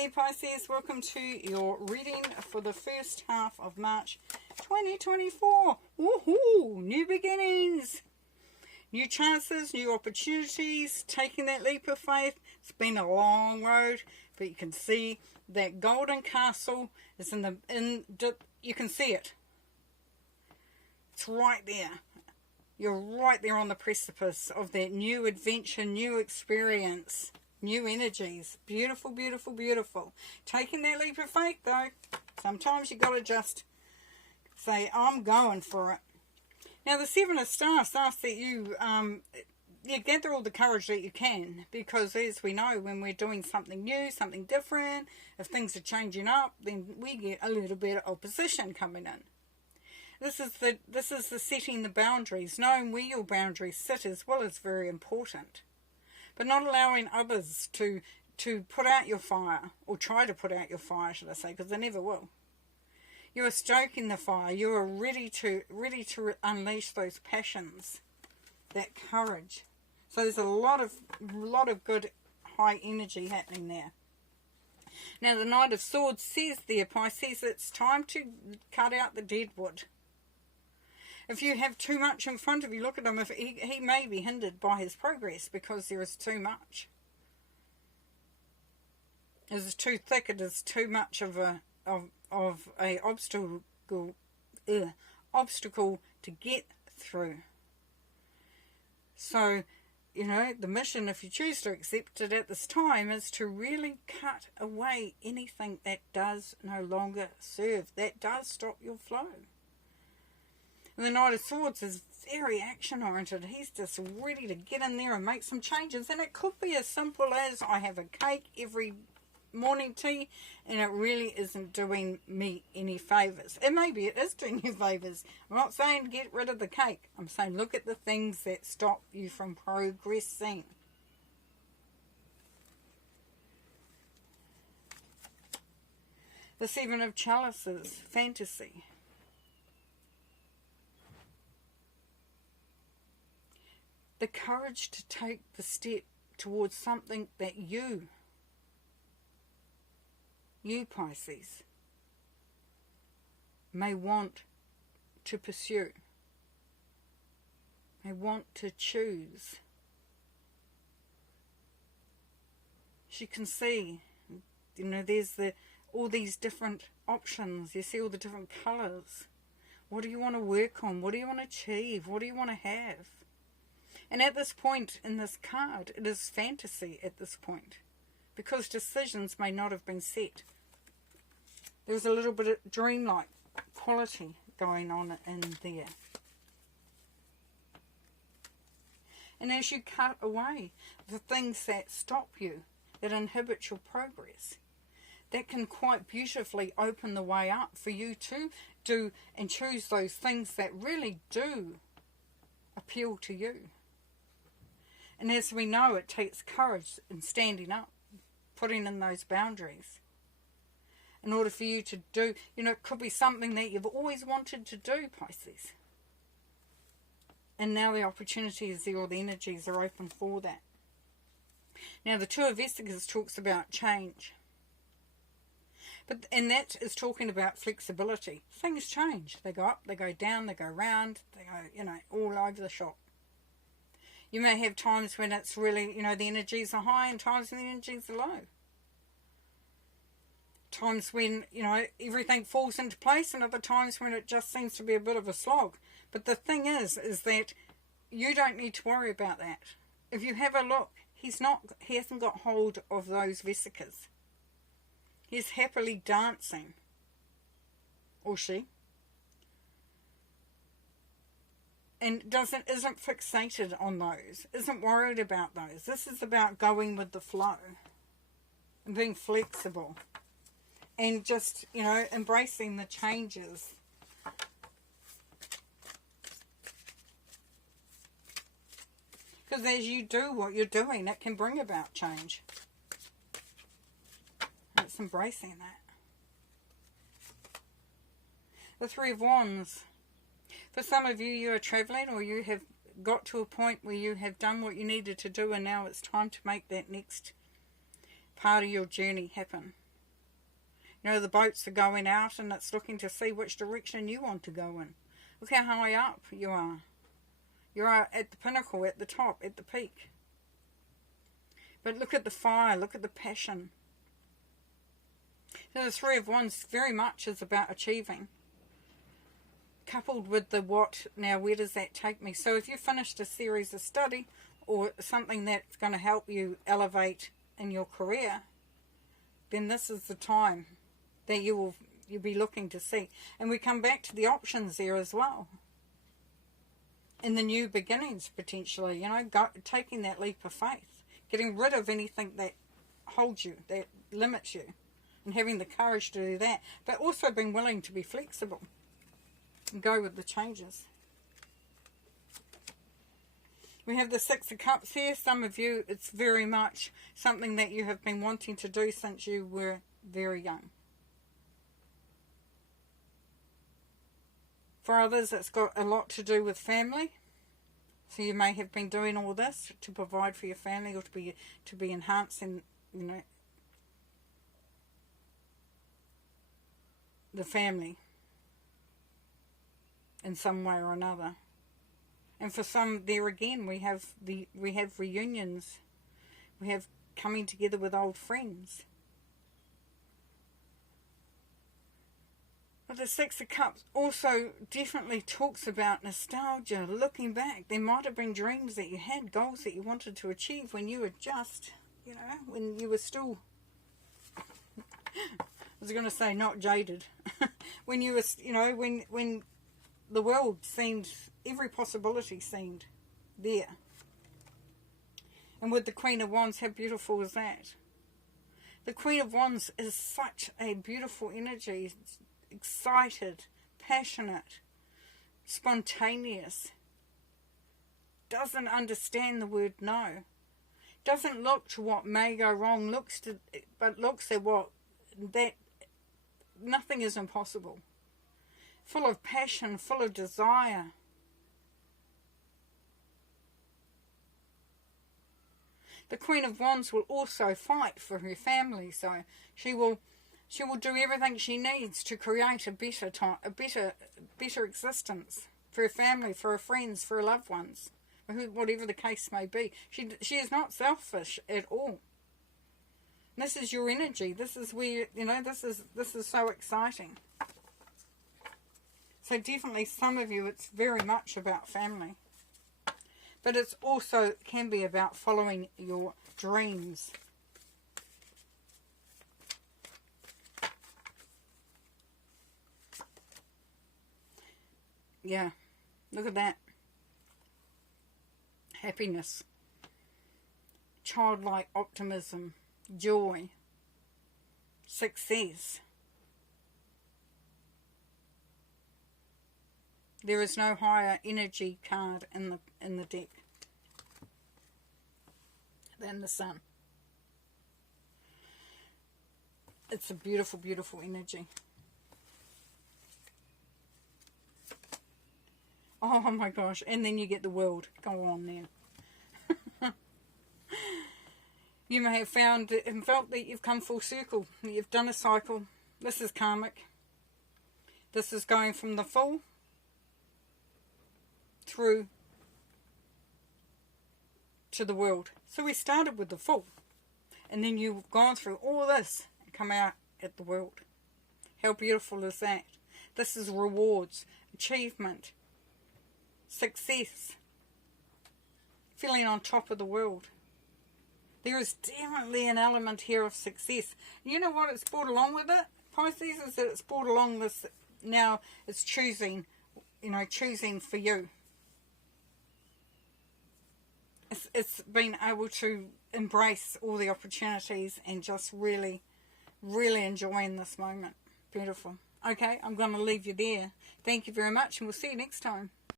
Hey Pisces, welcome to your reading for the first half of March 2024. Woohoo! New beginnings, new chances, new opportunities, taking that leap of faith. It's been a long road, but you can see that golden castle is you can see it. It's right there. You're right there on the precipice of that new adventure, new experience. New energies. Beautiful, beautiful, beautiful. Taking that leap of faith, though. Sometimes you got to just say, I'm going for it. Now, the Seven of Staffs asks that you gather all the courage that you can. Because, as we know, when we're doing something new, something different, if things are changing up, then we get a little bit of opposition coming in. This is the setting the boundaries. Knowing where your boundaries sit as well is very important. But not allowing others to put out your fire, or try to put out your fire, should I say, because they never will. You are stoking the fire. You are ready to unleash those passions, that courage. So there's a lot of good high energy happening there. Now the Knight of Swords says there, Pisces, it's time to cut out the dead wood. If you have too much in front of you, look at him. If he may be hindered by his progress because there is too much. It is too thick. It is too much of a obstacle to get through. So, you know, the mission, if you choose to accept it at this time, is to really cut away anything that does no longer serve, that does stop your flow. And the Knight of Swords is very action-oriented. He's just ready to get in there and make some changes. And it could be as simple as, I have a cake every morning tea, and it really isn't doing me any favours. And maybe it is doing you favours. I'm not saying get rid of the cake. I'm saying look at the things that stop you from progressing. The Seven of Chalices, fantasy. The courage to take the step towards something that you Pisces, may want to pursue, may want to choose. As you can see, you know, there's all these different options. You see all the different colours. What do you want to work on? What do you want to achieve? What do you want to have? And at this point in this card, it is fantasy at this point, because decisions may not have been set. There's a little bit of dreamlike quality going on in there. And as you cut away the things that stop you, that inhibit your progress, that can quite beautifully open the way up for you to do and choose those things that really do appeal to you. And as we know, it takes courage in standing up, putting in those boundaries. In order for you to do, you know, it could be something that you've always wanted to do, Pisces. And now the opportunity is there, or the energies are open for that. Now the Two of Vesicles talks about change. And that is talking about flexibility. Things change. They go up, they go down, they go round, they go, you know, all over the shop. You may have times when it's really, you know, the energies are high, and times when the energies are low. Times when, you know, everything falls into place, and other times when it just seems to be a bit of a slog. But the thing is that you don't need to worry about that. If you have a look, he hasn't got hold of those vesicles. He's happily dancing. Or she. And isn't fixated on those, isn't worried about those. This is about going with the flow and being flexible and just, you know, embracing the changes. Because as you do what you're doing, it can bring about change. And it's embracing that. The Three of Wands. For some of you, you are travelling, or you have got to a point where you have done what you needed to do, and now it's time to make that next part of your journey happen. You know, the boats are going out and it's looking to see which direction you want to go in. Look how high up you are. You are at the pinnacle, at the top, at the peak. But look at the fire, look at the passion. So the Three of Wands very much is about achieving. Coupled with the what, now where does that take me? So if you finished a series of study or something that's going to help you elevate in your career, then this is the time that you'll be looking to see. And we come back to the options there as well. In the new beginnings, potentially, you know, taking that leap of faith. Getting rid of anything that holds you, that limits you. And having the courage to do that. But also being willing to be flexible. And go with the changes. We have the Six of Cups here. Some of you, it's very much something that you have been wanting to do since you were very young. For others, it's got a lot to do with family. So you may have been doing all this to provide for your family or to be enhancing, you know, the family in some way or another. And for some, there again, we have reunions. We have coming together with old friends. But the Six of Cups also definitely talks about nostalgia, looking back. There might have been dreams that you had, goals that you wanted to achieve when you were just, you know, when you were still, I was going to say not jaded. When you were, you know, when the world seemed, every possibility seemed there. And with the Queen of Wands, how beautiful is that? The Queen of Wands is such a beautiful energy. It's excited, passionate, spontaneous. Doesn't understand the word no. Doesn't look to what may go wrong, but looks at what, that nothing is impossible. Full of passion, full of desire. The Queen of Wands will also fight for her family, so she will do everything she needs to create a better existence for her family, for her friends, for her loved ones, whatever the case may be. She is not selfish at all. This is your energy. This is where, you know, this is so exciting. So definitely some of you, it's very much about family. But it's also can be about following your dreams. Yeah, look at that. Happiness. Childlike optimism. Joy. Success. There is no higher energy card in the deck than the Sun. It's a beautiful, beautiful energy. Oh my gosh. And then you get the World. Go on now. You may have found and felt that you've come full circle. That you've done a cycle. This is karmic. This is going from the full through to the World. So we started with the full. And then you've gone through all this and come out at the World. How beautiful is that? This is rewards, achievement, success, feeling on top of the world. There is definitely an element here of success. You know what it's brought along with it, Pisces, is that it's brought along this, now it's choosing, you know, choosing for you. It's been able to embrace all the opportunities and just really, really enjoying this moment. Beautiful. Okay, I'm going to leave you there. Thank you very much, and we'll see you next time.